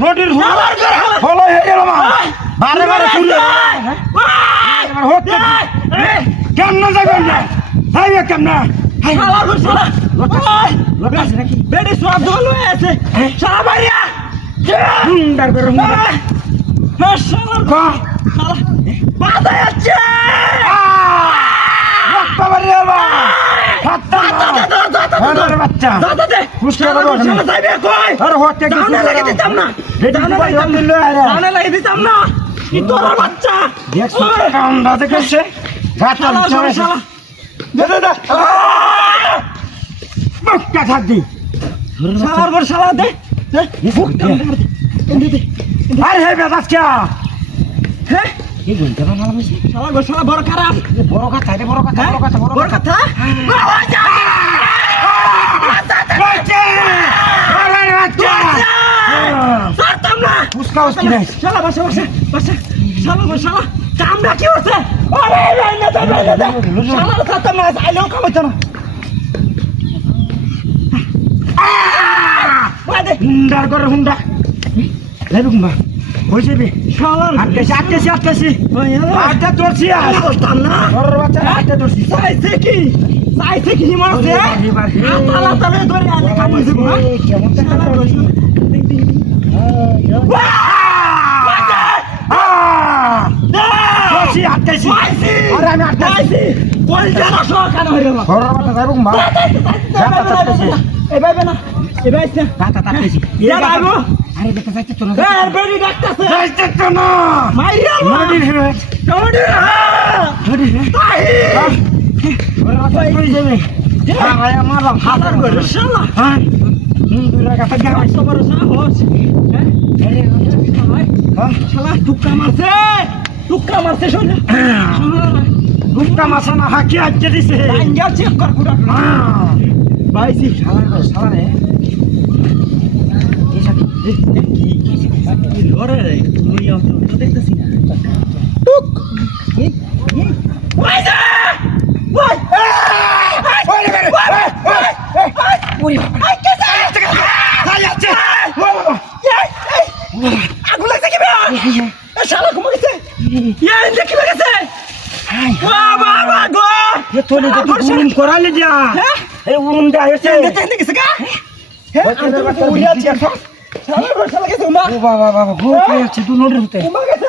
নদীর ফলো হয়ে গেল বারে বারে কেমন যাবেন না যাইবে কেমন বেড়ে সব দল হয়ে আছে সারা বাইরিয়া হুন্ডার করে বাধা যাচ্ছে বাচ্চা দিতাম না তোর বাচ্চা দেখছে থাকবি শালা দে আরে হে বেদাচ্ছা হ্যাঁ এই গুনতে না ভালো হইছে শালা বড় খারাপ বড় কথা রে বড় কথা বড় কথা বাচ্চা আরে বাচ্চা সারতাম না উস্কা উস্কি নাই শালা বাসা শালা কামটা কি হচ্ছে আরে না শালা সারতাম না আইলেও কামাইতো না হুন্ডার করে হুন্ডা লেবু কুম্বা হয়ে যাবে শালার আটকেছি আটটা ধরছি বলতাম না বড় বাচ্চা আটটা ধরছি চাইছে কি মারছে তালা তালে ধরে আগে কামড় দেবো কেমন আটকেছি আরে আমি আটকেছি বড় বাচ্চা যাইব কুম্বা এবার না এবার রাতা তাটকেছি আরে বেটা যাইতে তো না বেড়ি ডাকতেছে যাইতে তো না মাইরা নদীর তাই বড় বাচ্চা কই যাবে আরে আমার হাজার করে শালা হ্যাঁ দুইটা কথা গায় কত বড় সাহস শালা টুক্কা মারছে শোনা গুপ্তা মাছ না হাকি আজকে দিছে আঙ্গাল চেক কর পুরা বাইছি শালা রে লড়ে তুই তো দেখতেছি না টুক ওয়াইজা ওই আগুন লাগছে কি শালা ঘুমা গেছে দেখি গেছে বাবা গো তোলে তো উড়ুম করালে যা এই উড়ুম দা এসে দেখতে গেছে গা উড়িয়া আছে শালা গেছে ও বাবা গো কি আছে তুই নড়ে হতে গেছে